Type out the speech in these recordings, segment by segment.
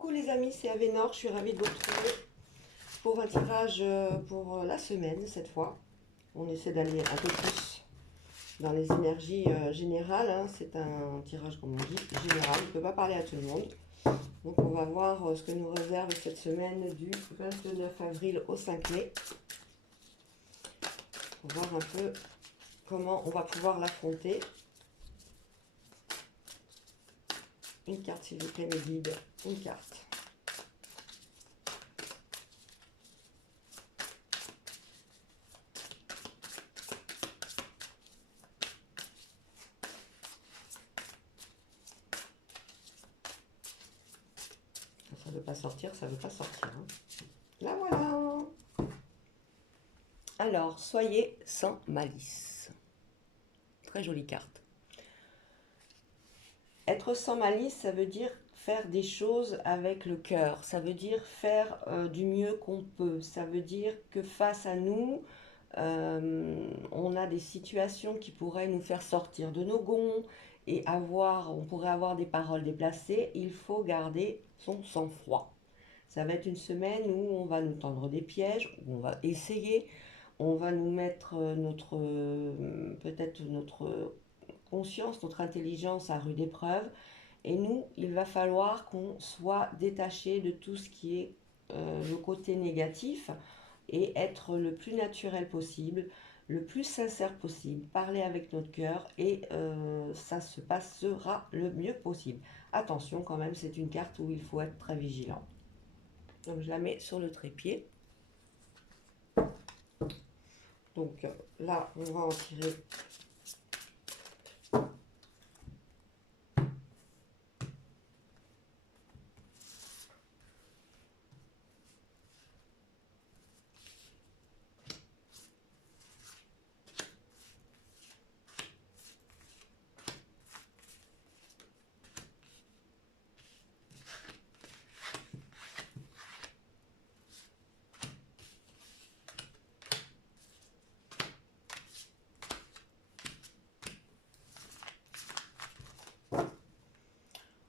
Coucou les amis, c'est Avénor, je suis ravie de vous retrouver pour un tirage pour la semaine cette fois. On essaie d'aller un peu plus dans les énergies générales, hein. C'est un tirage, comme on dit, général, on ne peut pas parler à tout le monde. Donc on va voir ce que nous réserve cette semaine du 29 avril au 5 mai. Pour voir un peu comment on va pouvoir l'affronter. Une carte s'il vous plaît, mes guides, une carte. Ça ne veut pas sortir, ça ne veut pas sortir. Hein. Là voilà. Alors, soyez sans malice. Très jolie carte. Être sans malice, ça veut dire faire des choses avec le cœur. Ça veut dire faire du mieux qu'on peut. Ça veut dire que face à nous, on a des situations qui pourraient nous faire sortir de nos gonds et on pourrait avoir des paroles déplacées. Il faut garder son sang-froid. Ça va être une semaine où on va nous tendre des pièges, où on va essayer, on va nous mettre peut-être notre conscience, notre intelligence à rude épreuve. Et nous, il va falloir qu'on soit détaché de tout ce qui est le côté négatif et être le plus naturel possible, le plus sincère possible, parler avec notre cœur et ça se passera le mieux possible. Attention quand même, c'est une carte où il faut être très vigilant. Donc je la mets sur le trépied. Donc là, on va en tirer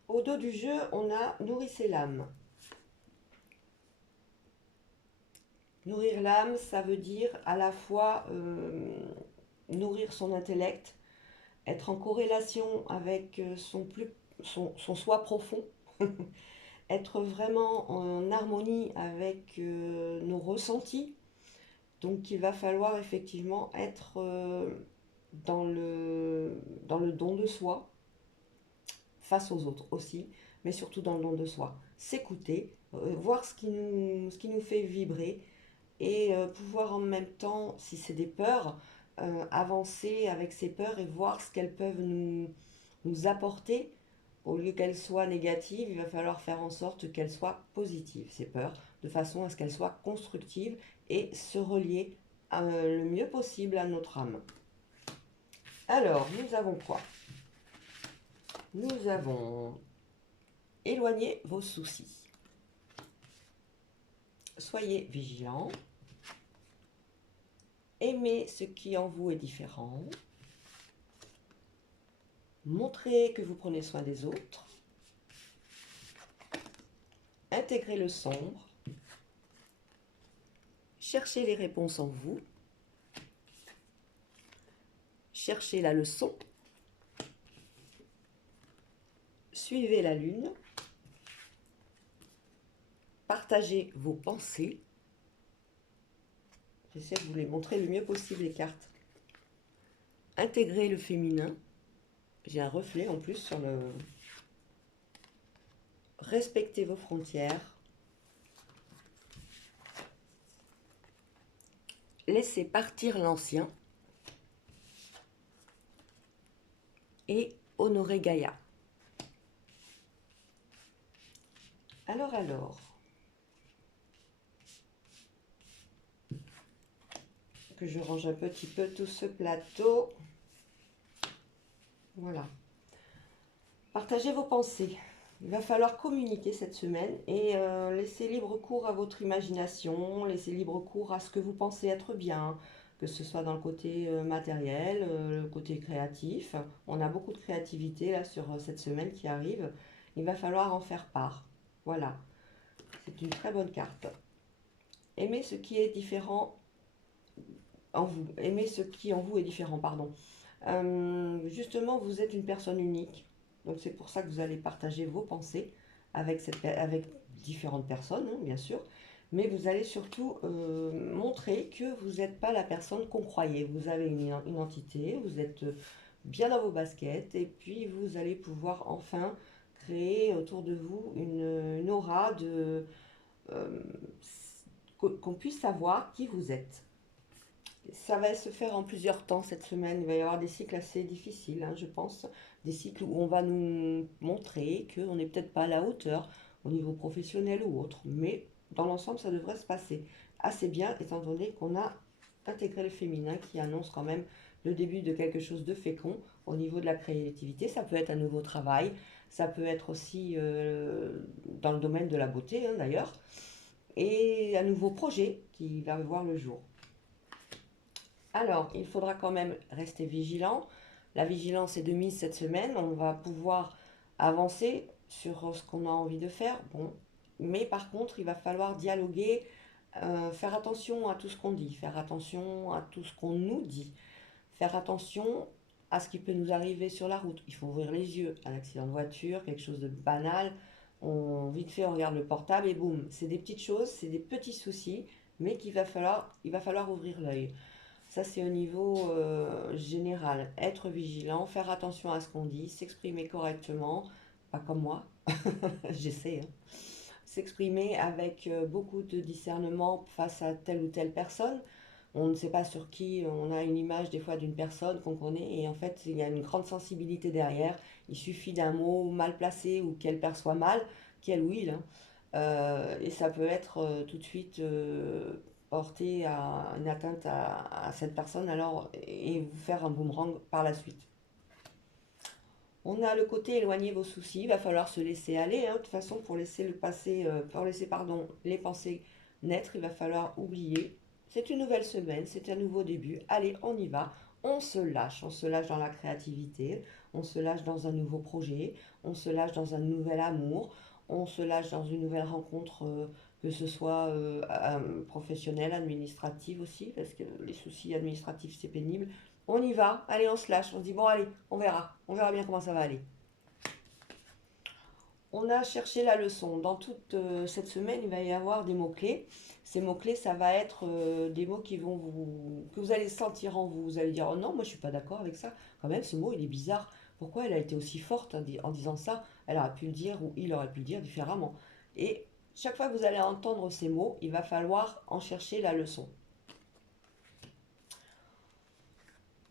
au dos du jeu, on a nourrissez l'âme. Nourrir l'âme, ça veut dire à la fois nourrir son intellect, être en corrélation avec son soi profond, être vraiment en harmonie avec nos ressentis. Donc il va falloir effectivement être dans le don de soi, face aux autres aussi, mais surtout dans le don de soi. S'écouter, voir ce qui nous fait vibrer et pouvoir en même temps, si c'est des peurs, avancer avec ces peurs et voir ce qu'elles peuvent nous apporter. Au lieu qu'elles soient négatives, il va falloir faire en sorte qu'elles soient positives, ces peurs, de façon à ce qu'elles soient constructives et se relier le mieux possible à notre âme. Alors, nous avons quoi? Nous avons éloigné vos soucis. Soyez vigilants. Aimez ce qui en vous est différent. Montrez que vous prenez soin des autres. Intégrez le sombre. Cherchez les réponses en vous. Cherchez la leçon. Suivez la lune. Partagez vos pensées. J'essaie de vous les montrer le mieux possible, les cartes. Intégrez le féminin. J'ai un reflet en plus sur le... Respectez vos frontières. Laissez partir l'ancien. Et honorez Gaïa. Alors... que je range un petit peu tout ce plateau. Voilà. Partagez vos pensées. Il va falloir communiquer cette semaine et laisser libre cours à votre imagination, laisser libre cours à ce que vous pensez être bien, que ce soit dans le côté matériel, le côté créatif. On a beaucoup de créativité là sur cette semaine qui arrive. Il va falloir en faire part. Voilà, c'est une très bonne carte. Aimez ce qui est différent en vous. Aimez ce qui en vous est différent, pardon. Justement, vous êtes une personne unique. Donc c'est pour ça que vous allez partager vos pensées avec différentes personnes, hein, bien sûr. Mais vous allez surtout montrer que vous n'êtes pas la personne qu'on croyait. Vous avez une entité, vous êtes bien dans vos baskets et puis vous allez pouvoir enfin créer autour de vous une aura euh, qu'on puisse savoir qui vous êtes. Ça va se faire en plusieurs temps cette semaine. Il va y avoir des cycles assez difficiles, hein, je pense. Des cycles où on va nous montrer qu'on n'est peut-être pas à la hauteur au niveau professionnel ou autre. Mais dans l'ensemble, ça devrait se passer assez bien, étant donné qu'on a intégré le féminin qui annonce quand même le début de quelque chose de fécond au niveau de la créativité. Ça peut être un nouveau travail, ça peut être aussi dans le domaine de la beauté, hein, d'ailleurs, et un nouveau projet qui va voir le jour. Alors, il faudra quand même rester vigilant. La vigilance est de mise cette semaine. On va pouvoir avancer sur ce qu'on a envie de faire. Bon, mais par contre, il va falloir dialoguer, faire attention à tout ce qu'on dit, faire attention à tout ce qu'on nous dit, faire attention à ce qui peut nous arriver sur la route. Il faut ouvrir les yeux. Un accident de voiture, quelque chose de banal. Vite fait, on regarde le portable et boum. C'est des petites choses, c'est des petits soucis, mais il va falloir ouvrir l'œil. Ça, c'est au niveau général. Être vigilant, faire attention à ce qu'on dit, s'exprimer correctement, pas comme moi, j'essaie, hein. S'exprimer avec beaucoup de discernement face à telle ou telle personne. On ne sait pas sur qui, on a une image des fois d'une personne qu'on connaît et en fait il y a une grande sensibilité derrière. Il suffit d'un mot mal placé ou qu'elle perçoit mal, qu'elle ou il, hein. Et ça peut être tout de suite porter à une atteinte à cette personne alors et vous faire un boomerang par la suite. On a le côté éloigner vos soucis, il va falloir se laisser aller, hein, de toute façon pour laisser le passé, pour laisser pardon, les pensées naître, il va falloir oublier. C'est une nouvelle semaine, c'est un nouveau début. Allez, on y va. On se lâche dans la créativité, on se lâche dans un nouveau projet, on se lâche dans un nouvel amour, on se lâche dans une nouvelle rencontre, que ce soit professionnelle, administrative aussi, parce que les soucis administratifs c'est pénible. On y va, allez, on se lâche, on se dit bon, allez, on verra bien comment ça va aller. On a cherché la leçon. Dans toute cette semaine, il va y avoir des mots-clés. Ces mots-clés, ça va être des mots que vous allez sentir en vous. Vous allez dire, oh non, moi je suis pas d'accord avec ça. Quand même, ce mot, il est bizarre. Pourquoi elle a été aussi forte en disant ça? Elle aurait pu le dire ou il aurait pu le dire différemment. Et chaque fois que vous allez entendre ces mots, il va falloir en chercher la leçon.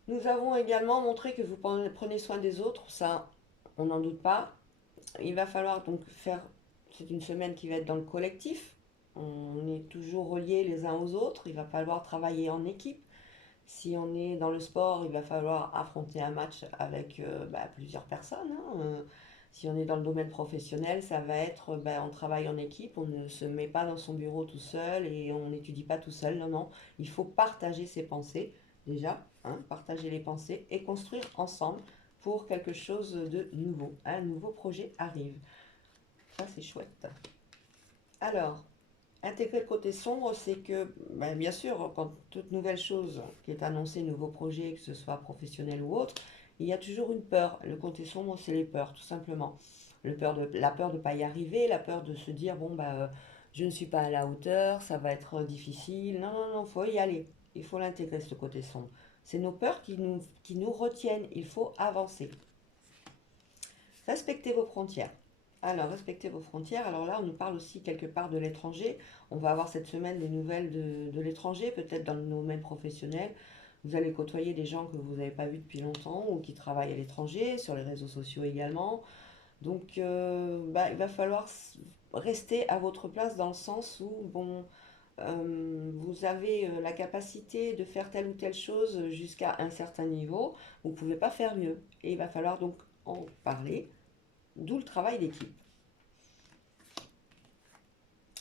Nous avons également montré que vous prenez soin des autres, ça, on n'en doute pas. Il va falloir donc faire, c'est une semaine qui va être dans le collectif. On est toujours reliés les uns aux autres, il va falloir travailler en équipe. Si on est dans le sport, il va falloir affronter un match avec plusieurs personnes, hein. Si on est dans le domaine professionnel, ça va être on travaille en équipe, on ne se met pas dans son bureau tout seul et on n'étudie pas tout seul. Non, non, il faut partager ses pensées déjà, hein, partager les pensées et construire ensemble pour quelque chose de nouveau. Un nouveau projet arrive. Ça, c'est chouette. Alors, intégrer le côté sombre, c'est que, bien sûr, quand toute nouvelle chose qui est annoncée, nouveau projet, que ce soit professionnel ou autre, il y a toujours une peur. Le côté sombre, c'est les peurs, tout simplement. La peur de ne pas y arriver, la peur de se dire, bon, je ne suis pas à la hauteur, ça va être difficile. Non, non, non, il faut y aller. Il faut l'intégrer, ce côté sombre. C'est nos peurs qui nous retiennent. Il faut avancer. Respectez vos frontières. Alors, respectez vos frontières. Alors là, on nous parle aussi quelque part de l'étranger. On va avoir cette semaine des nouvelles de l'étranger, peut-être dans le domaine professionnel. Vous allez côtoyer des gens que vous n'avez pas vus depuis longtemps ou qui travaillent à l'étranger, sur les réseaux sociaux également. Donc, il va falloir rester à votre place dans le sens où, bon, vous avez la capacité de faire telle ou telle chose jusqu'à un certain niveau. Vous ne pouvez pas faire mieux. Et il va falloir donc en parler. D'où le travail d'équipe.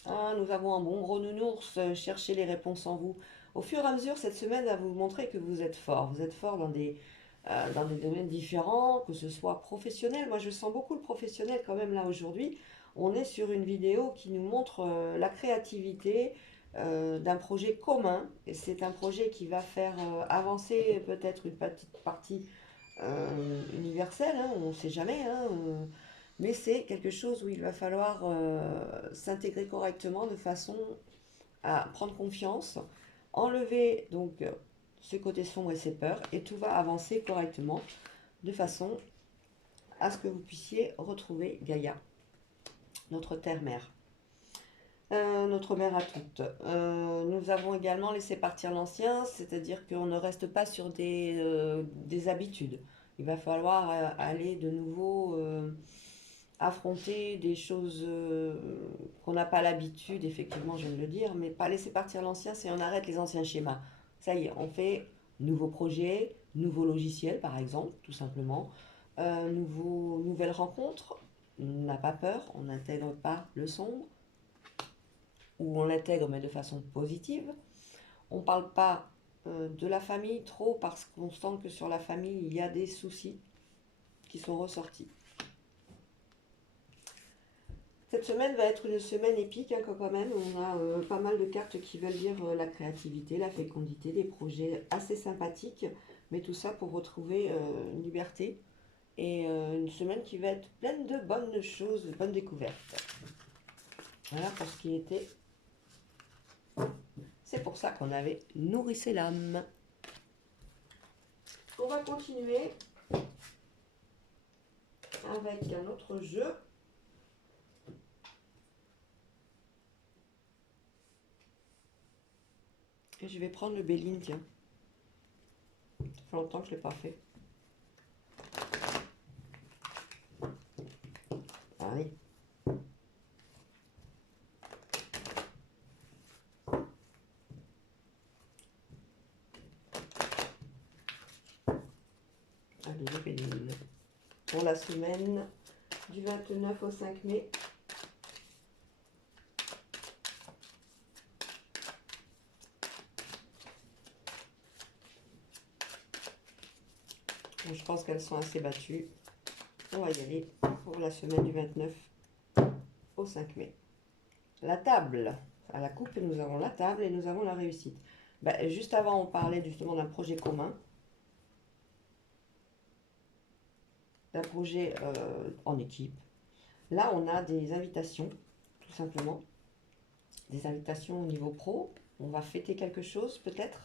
Ah, nous avons un bon gros nounours, cherchez les réponses en vous. Au fur et à mesure, cette semaine va vous montrer que vous êtes fort. Vous êtes fort dans des domaines différents, que ce soit professionnel. Moi, je sens beaucoup le professionnel quand même là aujourd'hui. On est sur une vidéo qui nous montre la créativité d'un projet commun. Et c'est un projet qui va faire avancer peut-être une petite partie universelle, hein, on ne sait jamais, hein, mais c'est quelque chose où il va falloir s'intégrer correctement de façon à prendre confiance, enlever donc ce côté sombre et ses peurs, et tout va avancer correctement de façon à ce que vous puissiez retrouver Gaïa, notre terre-mère. Notre mère à toutes. Nous avons également laissé partir l'ancien, c'est-à-dire qu'on ne reste pas sur des habitudes. Il va falloir aller de nouveau affronter des choses qu'on n'a pas l'habitude, effectivement, je viens de le dire, mais pas laisser partir l'ancien, c'est on arrête les anciens schémas. Ça y est, on fait nouveau projet, nouveau logiciel, par exemple, tout simplement, nouvelles rencontres. On n'a pas peur, on n'intègre pas le sombre, ou on l'intègre mais de façon positive. On ne parle pas de la famille trop parce qu'on sent que sur la famille, il y a des soucis qui sont ressortis. Cette semaine va être une semaine épique hein, quand même. On a pas mal de cartes qui veulent dire la créativité, la fécondité, des projets assez sympathiques, mais tout ça pour retrouver une liberté et une semaine qui va être pleine de bonnes choses, de bonnes découvertes. Voilà pour ce qui était. C'est pour ça qu'on avait nourrissé l'âme. On va continuer avec un autre jeu. Et je vais prendre le Béline, tiens. Ça fait longtemps que je ne l'ai pas fait. Ah oui. Allez, le Béline. Pour la semaine du 29 au 5 mai. Je pense qu'elles sont assez battues. On va y aller pour la semaine du 29 au 5 mai. La table. À la coupe, nous avons la table et nous avons la réussite. Ben, juste avant, on parlait justement d'un projet commun. D'un projet en équipe. Là, on a des invitations, tout simplement. Des invitations au niveau pro. On va fêter quelque chose, peut-être.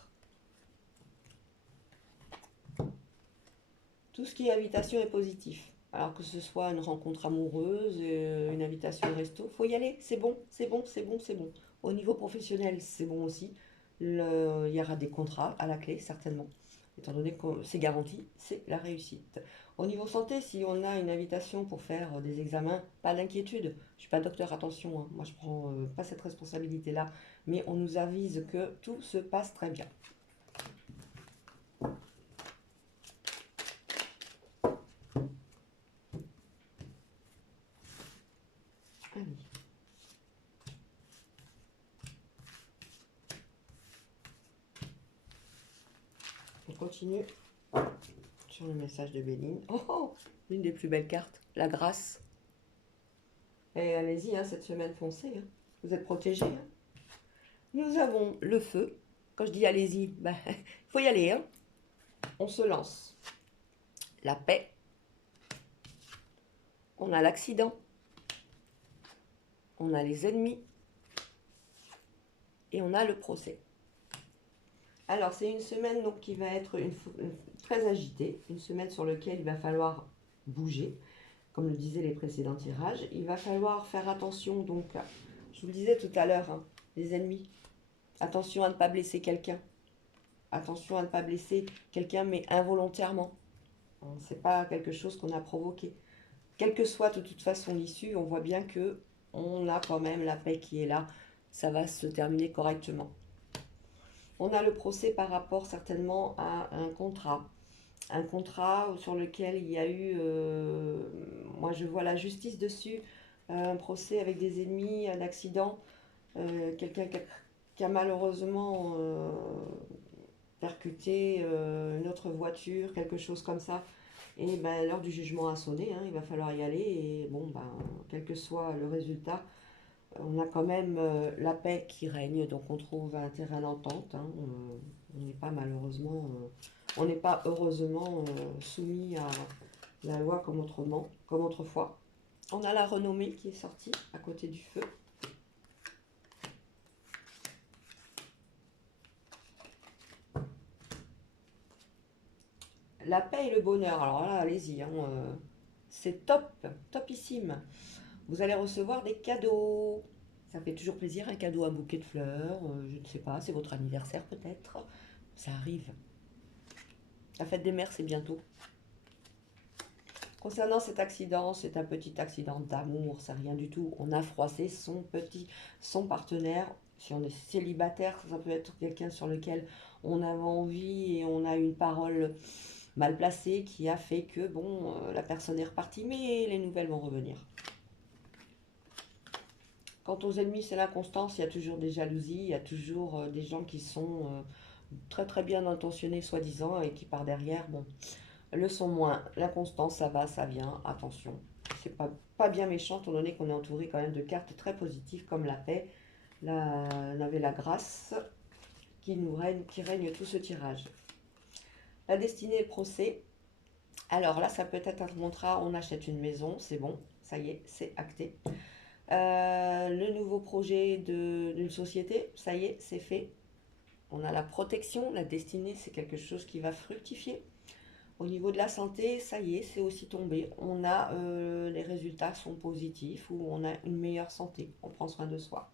Tout ce qui est invitation est positif. Alors que ce soit une rencontre amoureuse, une invitation au resto, faut y aller, c'est bon, c'est bon, c'est bon, c'est bon. Au niveau professionnel, c'est bon aussi. Il y aura des contrats à la clé, certainement. Étant donné que c'est garanti, c'est la réussite. Au niveau santé, si on a une invitation pour faire des examens, pas d'inquiétude. Je ne suis pas docteur, attention, hein. Moi je ne prends pas cette responsabilité-là. Mais on nous avise que tout se passe très bien. Allez. On continue sur le message de Béline. Oh, l'une des plus belles cartes, la grâce. Et allez-y, hein, cette semaine, foncez. Hein. Vous êtes protégés. Hein. Nous avons le feu. Quand je dis allez-y, ben, faut y aller. Hein. On se lance. La paix. On a l'accident. On a les ennemis. Et on a le procès. Alors, c'est une semaine donc, qui va être très agitée. Une semaine sur laquelle il va falloir bouger. Comme le disaient les précédents tirages. Il va falloir faire attention. Donc, je vous le disais tout à l'heure, hein, les ennemis. Attention à ne pas blesser quelqu'un. Attention à ne pas blesser quelqu'un, mais involontairement. C'est pas quelque chose qu'on a provoqué. Quelle que soit de toute façon l'issue, on voit bien que on a quand même la paix qui est là. Ça va se terminer correctement. On a le procès par rapport certainement à un contrat. Un contrat sur lequel il y a eu, moi je vois la justice dessus, un procès avec des ennemis, un accident, quelqu'un qui a malheureusement percuté une autre voiture, quelque chose comme ça. Et ben, l'heure du jugement a sonné, hein, il va falloir y aller. Et bon, ben, quel que soit le résultat, on a quand même la paix qui règne, donc on trouve un terrain d'entente, hein. On n'est pas malheureusement, on n'est pas heureusement soumis à la loi comme autrement, comme autrefois. On a la renommée qui est sortie à côté du feu. La paix et le bonheur, alors là, allez-y, hein, c'est top, topissime. Vous allez recevoir des cadeaux. Ça fait toujours plaisir, un cadeau, un bouquet de fleurs, je ne sais pas, c'est votre anniversaire peut-être. Ça arrive. La fête des mères, c'est bientôt. Concernant cet accident, c'est un petit accident d'amour, c'est rien du tout. On a froissé son partenaire. Si on est célibataire, ça peut être quelqu'un sur lequel on avait envie et on a une parole mal placée qui a fait que, bon, la personne est repartie, mais les nouvelles vont revenir. Quant aux ennemis, c'est l'inconstance, il y a toujours des jalousies, il y a toujours des gens qui sont très très bien intentionnés, soi-disant, et qui par derrière, bon, le sont moins. L'inconstance, ça va, ça vient, attention. C'est pas bien méchant, étant donné qu'on est entouré quand même de cartes très positives comme la paix, la grâce qui règne tout ce tirage. La destinée et le procès. Alors là, ça peut être un contrat, on achète une maison, c'est bon, ça y est, c'est acté. Le nouveau projet d'une société, ça y est, c'est fait. On a la protection, la destinée, c'est quelque chose qui va fructifier. Au niveau de la santé, ça y est, c'est aussi tombé. On a les résultats sont positifs ou on a une meilleure santé. On prend soin de soi.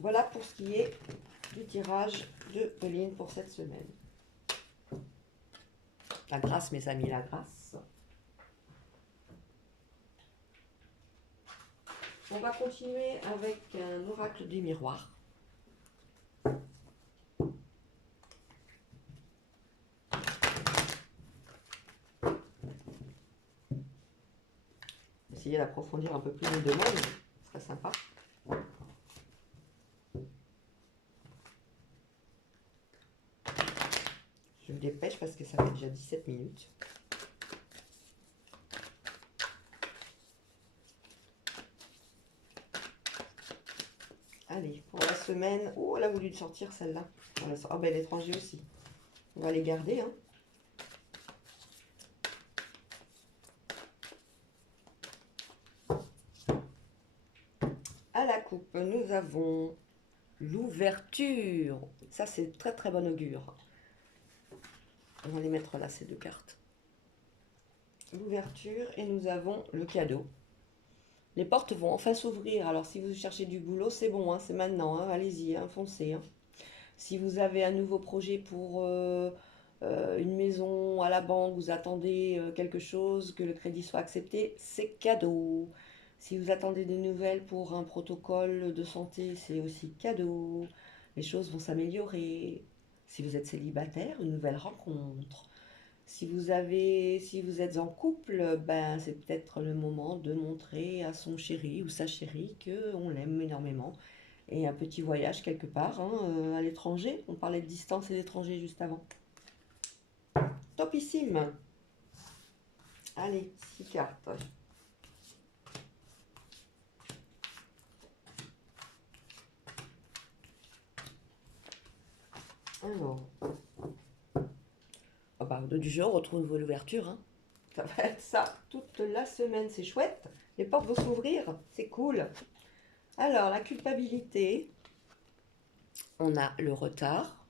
Voilà pour ce qui est du tirage de Pauline pour cette semaine. La grâce, mes amis, la grâce. On va continuer avec un oracle du miroir. Essayer d'approfondir un peu plus les demandes, ce serait sympa. Je me dépêche parce que ça fait déjà 17 minutes. Allez, pour la semaine... Oh, elle a voulu sortir celle-là. Ah ben l'étranger aussi. On va les garder, hein. À la coupe, nous avons l'ouverture. Ça, c'est très très bon augure. On va les mettre là, ces deux cartes. L'ouverture et nous avons le cadeau. Les portes vont enfin s'ouvrir. Alors, si vous cherchez du boulot, c'est bon, hein, c'est maintenant. Hein, allez-y, hein, foncez. Hein. Si vous avez un nouveau projet pour une maison à la banque, vous attendez quelque chose, que le crédit soit accepté, c'est cadeau. Si vous attendez des nouvelles pour un protocole de santé, c'est aussi cadeau. Les choses vont s'améliorer. Si vous êtes célibataire, une nouvelle rencontre. Si vous êtes en couple, ben, c'est peut-être le moment de montrer à son chéri ou sa chérie qu'on l'aime énormément. Et un petit voyage quelque part, hein, à l'étranger. On parlait de distance et d'étranger juste avant. Topissime. Allez, 6 cartes. Alors, oh bah, du jeu, on retrouve l'ouverture. Hein. Ça va être ça toute la semaine, c'est chouette. Les portes vont s'ouvrir, c'est cool. Alors, la culpabilité, on a le retard,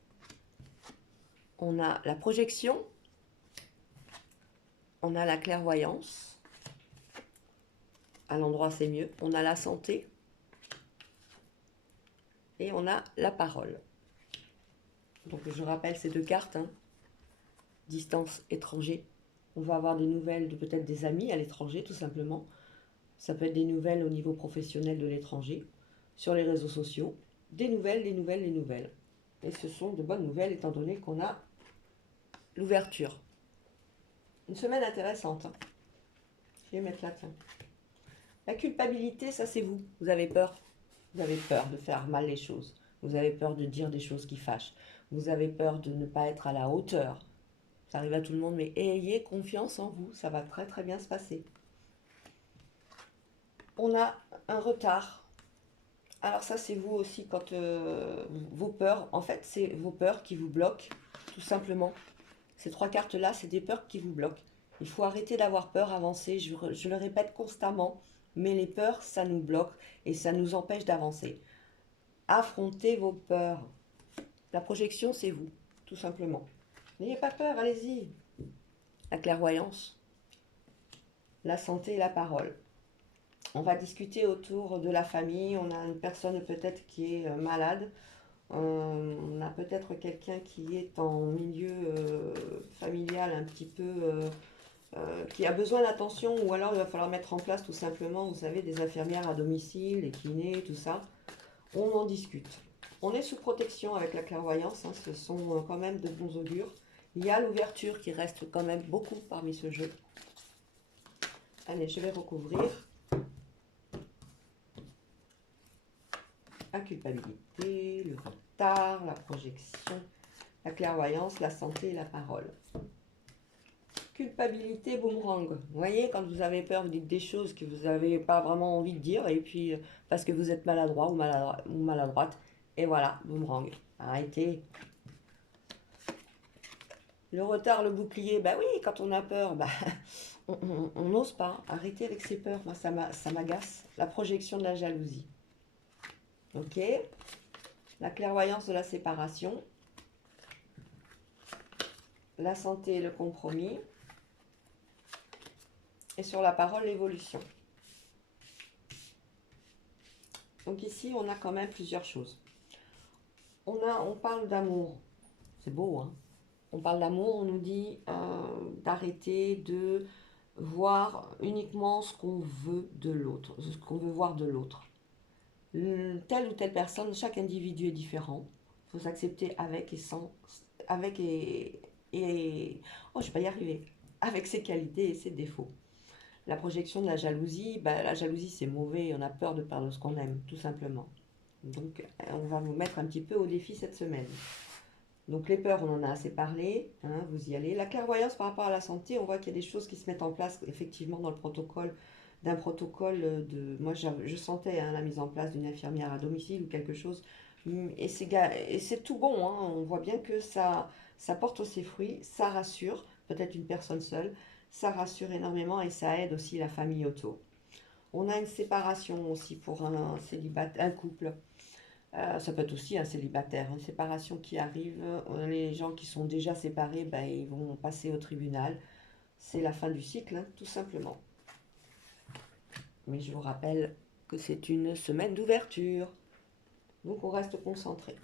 on a la projection, on a la clairvoyance. À l'endroit, c'est mieux. On a la santé et on a la parole. Donc, je rappelle ces deux cartes. Hein. Distance, étranger. On va avoir des nouvelles de peut-être des amis à l'étranger, tout simplement. Ça peut être des nouvelles au niveau professionnel de l'étranger, sur les réseaux sociaux. Des nouvelles, des nouvelles, des nouvelles. Et ce sont de bonnes nouvelles étant donné qu'on a l'ouverture. Une semaine intéressante. Hein. Je vais mettre là, tiens. La culpabilité, ça c'est vous. Vous avez peur. Vous avez peur de faire mal les choses. Vous avez peur de dire des choses qui fâchent. Vous avez peur de ne pas être à la hauteur. Ça arrive à tout le monde, mais ayez confiance en vous, ça va très très bien se passer. On a un retard. Alors ça, c'est vous aussi quand vos peurs, en fait, c'est vos peurs qui vous bloquent, tout simplement. Ces trois cartes-là, c'est des peurs qui vous bloquent. Il faut arrêter d'avoir peur, avancer. Je le répète constamment, mais les peurs, ça nous bloque et ça nous empêche d'avancer. Affrontez vos peurs. La projection, c'est vous, tout simplement. N'ayez pas peur, allez-y. La clairvoyance, la santé et la parole. On va discuter autour de la famille. On a une personne peut-être qui est malade. On a peut-être quelqu'un qui est en milieu familial un petit peu, qui a besoin d'attention, ou alors il va falloir mettre en place tout simplement, vous savez, des infirmières à domicile, des kinés, tout ça. On en discute. On est sous protection avec la clairvoyance, hein, ce sont quand même de bons augures. Il y a l'ouverture qui reste quand même beaucoup parmi ce jeu. Allez, je vais recouvrir. La culpabilité, le retard, la projection, la clairvoyance, la santé et la parole. Culpabilité, boomerang. Vous voyez, quand vous avez peur, vous dites des choses que vous n'avez pas vraiment envie de dire, et puis parce que vous êtes maladroit ou maladroite, et voilà, boomerang. Arrêtez. Le retard, le bouclier, bah oui, quand on a peur, bah, on n'ose pas. Arrêtez avec ses peurs, moi ça m'agace. La projection de la jalousie. Ok. La clairvoyance de la séparation. La santé et le compromis. Et sur la parole, l'évolution. Donc ici, on a quand même plusieurs choses. On parle d'amour. C'est beau, hein? On parle d'amour, on nous dit d'arrêter de voir uniquement ce qu'on veut de l'autre, ce qu'on veut voir de l'autre. Telle ou telle personne, chaque individu est différent. Il faut s'accepter avec et sans, avec oh, je vais pas y arriver, avec ses qualités et ses défauts. La projection de la jalousie, bah, la jalousie c'est mauvais, on a peur de perdre ce qu'on aime, tout simplement. Donc on va vous mettre un petit peu au défi cette semaine. Donc les peurs, on en a assez parlé, hein, vous y allez. La clairvoyance par rapport à la santé, on voit qu'il y a des choses qui se mettent en place effectivement dans le protocole, d'un protocole de... Moi je sentais hein, la mise en place d'une infirmière à domicile ou quelque chose, et c'est tout bon, hein, on voit bien que ça porte ses fruits, ça rassure, peut-être une personne seule, ça rassure énormément et ça aide aussi la famille autour. On a une séparation aussi pour un célibataire, un couple. Ça peut être aussi un célibataire, une séparation qui arrive. Les gens qui sont déjà séparés, ben, ils vont passer au tribunal. C'est la fin du cycle, hein, tout simplement. Mais je vous rappelle que c'est une semaine d'ouverture. Donc on reste concentré.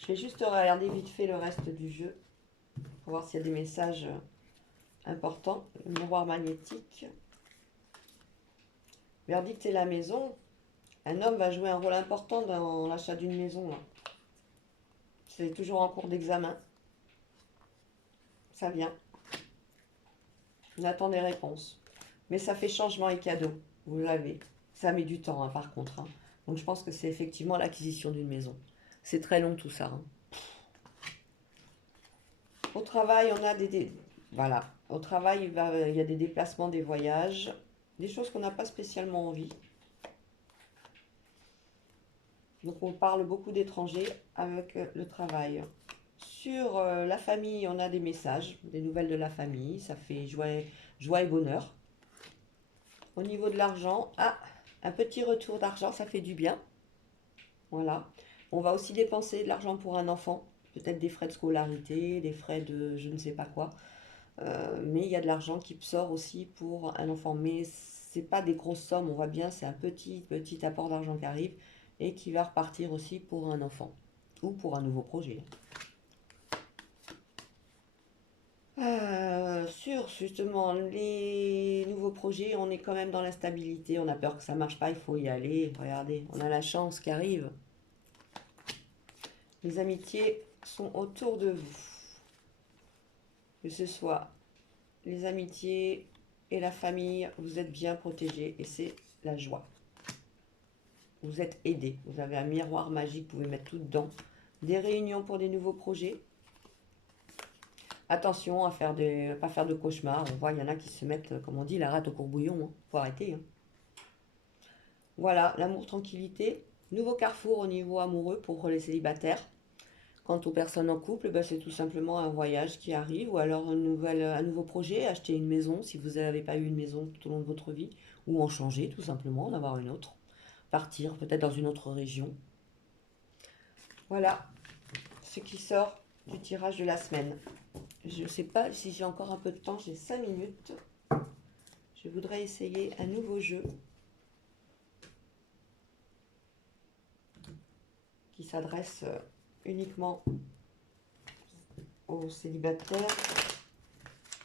Je vais juste regarder vite fait le reste du jeu pour voir s'il y a des messages importants. Le miroir magnétique. Verdict et la maison. Un homme va jouer un rôle important dans l'achat d'une maison. C'est toujours en cours d'examen. Ça vient. On attend des réponses. Mais ça fait changement et cadeau. Vous l'avez. Ça met du temps, hein, par contre. Hein. Donc je pense que c'est effectivement l'acquisition d'une maison. C'est très long tout ça. Hein. Au travail, on a voilà. Au travail, il y a des déplacements, des voyages. Des choses qu'on n'a pas spécialement envie. Donc on parle beaucoup d'étrangers avec le travail. Sur la famille, on a des messages, des nouvelles de la famille. Ça fait joie et bonheur. Au niveau de l'argent, un petit retour d'argent, ça fait du bien. Voilà. On va aussi dépenser de l'argent pour un enfant. Peut-être des frais de scolarité, des frais de je ne sais pas quoi. Mais il y a de l'argent qui sort aussi pour un enfant. Mais c'est pas des grosses sommes, on voit bien, c'est un petit apport d'argent qui arrive et qui va repartir aussi pour un enfant ou pour un nouveau projet. Sur justement les nouveaux projets, on est quand même dans l'instabilité, on a peur que ça marche pas, il faut y aller. Regardez, on a la chance qui arrive. Les amitiés sont autour de vous. Que ce soit les amitiés et la famille, vous êtes bien protégés et c'est la joie. Vous êtes aidés. Vous avez un miroir magique, vous pouvez mettre tout dedans. Des réunions pour des nouveaux projets. Attention à pas faire de cauchemars. On voit, il y en a qui se mettent, comme on dit, la rate au courbouillon. Hein. Faut arrêter. Hein. Voilà, l'amour, tranquillité. Nouveau carrefour au niveau amoureux pour les célibataires. Quant aux personnes en couple, ben, c'est tout simplement un voyage qui arrive ou alors un nouveau projet, acheter une maison si vous n'avez pas eu une maison tout au long de votre vie, ou en changer tout simplement, en avoir une autre. Partir peut-être dans une autre région. Voilà ce qui sort du tirage de la semaine. Je ne sais pas si j'ai encore un peu de temps, j'ai 5 minutes. Je voudrais essayer un nouveau jeu qui s'adresse uniquement aux célibataires,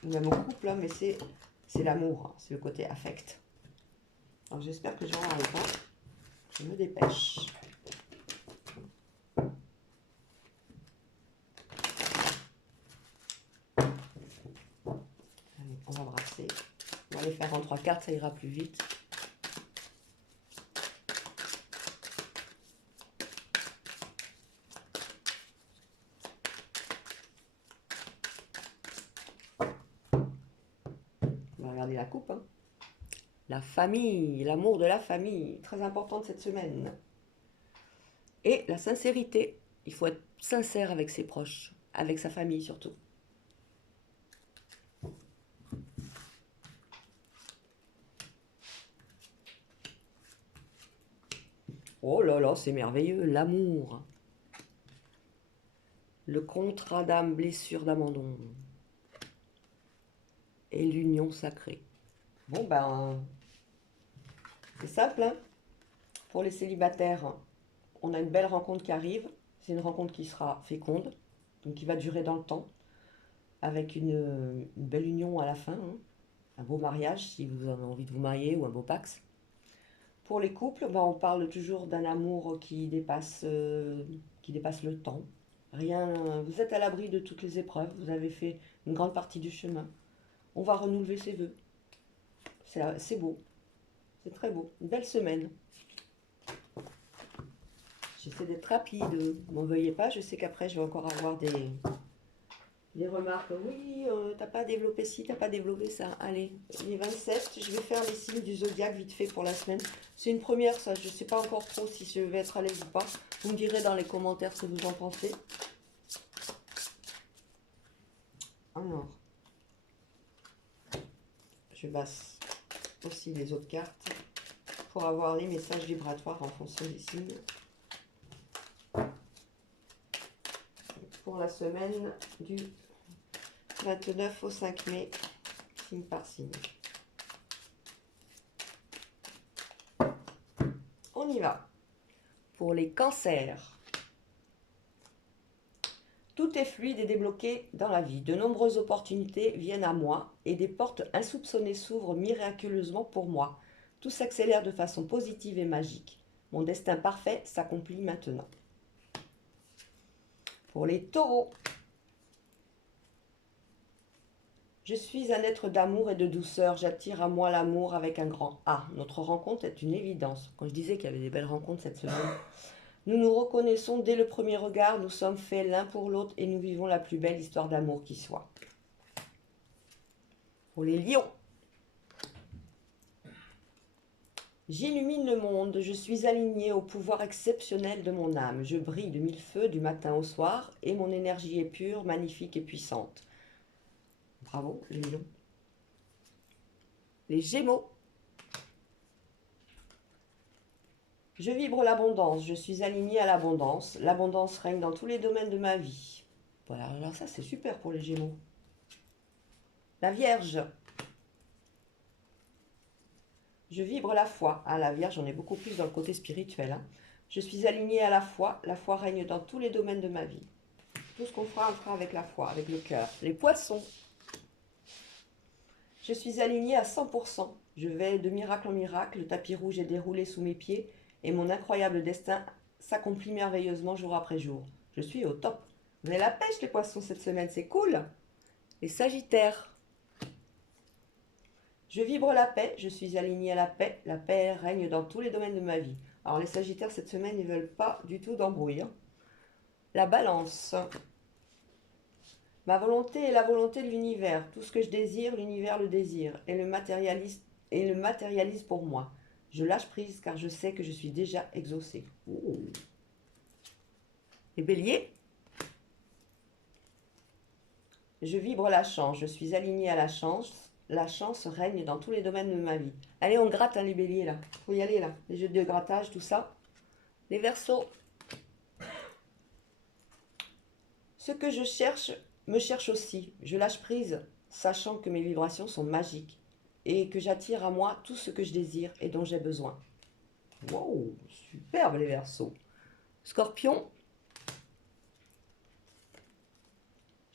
ou même au couple, hein, mais c'est l'amour, hein, c'est le côté affect. Alors j'espère que j'en arrive pas. Je me dépêche. Allez, on va brasser. On va les faire en 3 cartes, ça ira plus vite. On va regarder la coupe. Hein. La famille, l'amour de la famille, très importante cette semaine. Et la sincérité. Il faut être sincère avec ses proches, avec sa famille surtout. Oh là là, c'est merveilleux, l'amour. Le contrat d'âme, blessure d'abandon. Et l'union sacrée. Bon ben, c'est simple, hein. Pour les célibataires, on a une belle rencontre qui arrive. C'est une rencontre qui sera féconde, donc qui va durer dans le temps, avec une belle union à la fin, hein. Un beau mariage si vous avez envie de vous marier ou un beau pax. Pour les couples, ben, on parle toujours d'un amour qui dépasse le temps. Rien, vous êtes à l'abri de toutes les épreuves, vous avez fait une grande partie du chemin. On va renouveler ses vœux. C'est beau, c'est très beau. Une belle semaine. J'essaie d'être rapide, m'en veuillez pas, je sais qu'après je vais encore avoir des remarques. Oui, t'as pas développé ci, t'as pas développé ça. Allez, les 27, je vais faire les signes du zodiaque vite fait pour la semaine. C'est une première ça, je sais pas encore trop si je vais être à l'aise ou pas. Vous me direz dans les commentaires ce que vous en pensez. Alors, je passe aussi les autres cartes pour avoir les messages vibratoires en fonction des signes. Pour la semaine du 29 au 5 mai, signe par signe. On y va. Pour les cancers. Tout est fluide et débloqué dans la vie. De nombreuses opportunités viennent à moi et des portes insoupçonnées s'ouvrent miraculeusement pour moi. Tout s'accélère de façon positive et magique. Mon destin parfait s'accomplit maintenant. Pour les taureaux. Je suis un être d'amour et de douceur. J'attire à moi l'amour avec un grand A. Notre rencontre est une évidence. Quand je disais qu'il y avait des belles rencontres cette semaine, nous nous reconnaissons dès le premier regard. Nous sommes faits l'un pour l'autre et nous vivons la plus belle histoire d'amour qui soit. Pour les lions. J'illumine le monde. Je suis aligné au pouvoir exceptionnel de mon âme. Je brille de mille feux du matin au soir et mon énergie est pure, magnifique et puissante. Bravo, les lions. Les gémeaux. Je vibre l'abondance, je suis alignée à l'abondance. L'abondance règne dans tous les domaines de ma vie. Voilà, alors ça c'est super pour les gémeaux. La Vierge. Je vibre la foi. Ah, la Vierge, on est beaucoup plus dans le côté spirituel. Hein. Je suis alignée à la foi règne dans tous les domaines de ma vie. Tout ce qu'on fera, on fera avec la foi, avec le cœur. Les poissons. Je suis alignée à 100%. Je vais de miracle en miracle, le tapis rouge est déroulé sous mes pieds et mon incroyable destin s'accomplit merveilleusement jour après jour. Je suis au top. Vous avez la pêche les poissons cette semaine, c'est cool. Les sagittaires. Je vibre la paix, je suis alignée à la paix règne dans tous les domaines de ma vie. Alors les sagittaires cette semaine, ils ne veulent pas du tout d'embrouille. Hein. La balance. Ma volonté est la volonté de l'univers. Tout ce que je désire, l'univers le désire et le matérialise pour moi. Je lâche prise car je sais que je suis déjà exaucé. Oh. Les béliers, je vibre la chance, je suis aligné à la chance. La chance règne dans tous les domaines de ma vie. Allez, on gratte hein, les béliers là. Faut y aller là. Les jeux de grattage, tout ça. Les verseaux, ce que je cherche me cherche aussi. Je lâche prise, sachant que mes vibrations sont magiques et que j'attire à moi tout ce que je désire et dont j'ai besoin. Wow, superbe les Verseaux. Scorpion,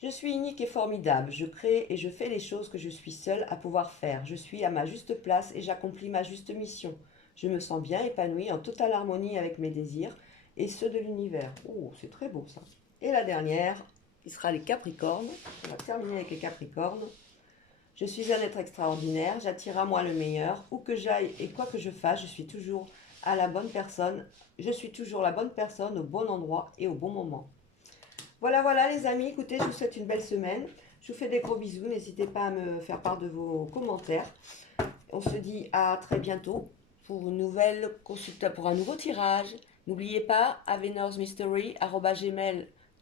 je suis unique et formidable. Je crée et je fais les choses que je suis seule à pouvoir faire. Je suis à ma juste place et j'accomplis ma juste mission. Je me sens bien épanouie en totale harmonie avec mes désirs et ceux de l'univers. Oh, c'est très beau ça. Et la dernière, qui sera les Capricornes. On va terminer avec les Capricornes. Je suis un être extraordinaire, j'attire à moi le meilleur. Où que j'aille et quoi que je fasse, je suis toujours à la bonne personne. Je suis toujours la bonne personne au bon endroit et au bon moment. Voilà, voilà les amis, écoutez, je vous souhaite une belle semaine. Je vous fais des gros bisous, n'hésitez pas à me faire part de vos commentaires. On se dit à très bientôt pour une nouvelle consultation, pour un nouveau tirage. N'oubliez pas, avenormystery,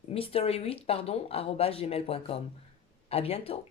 mystery8, gmail.com. À bientôt.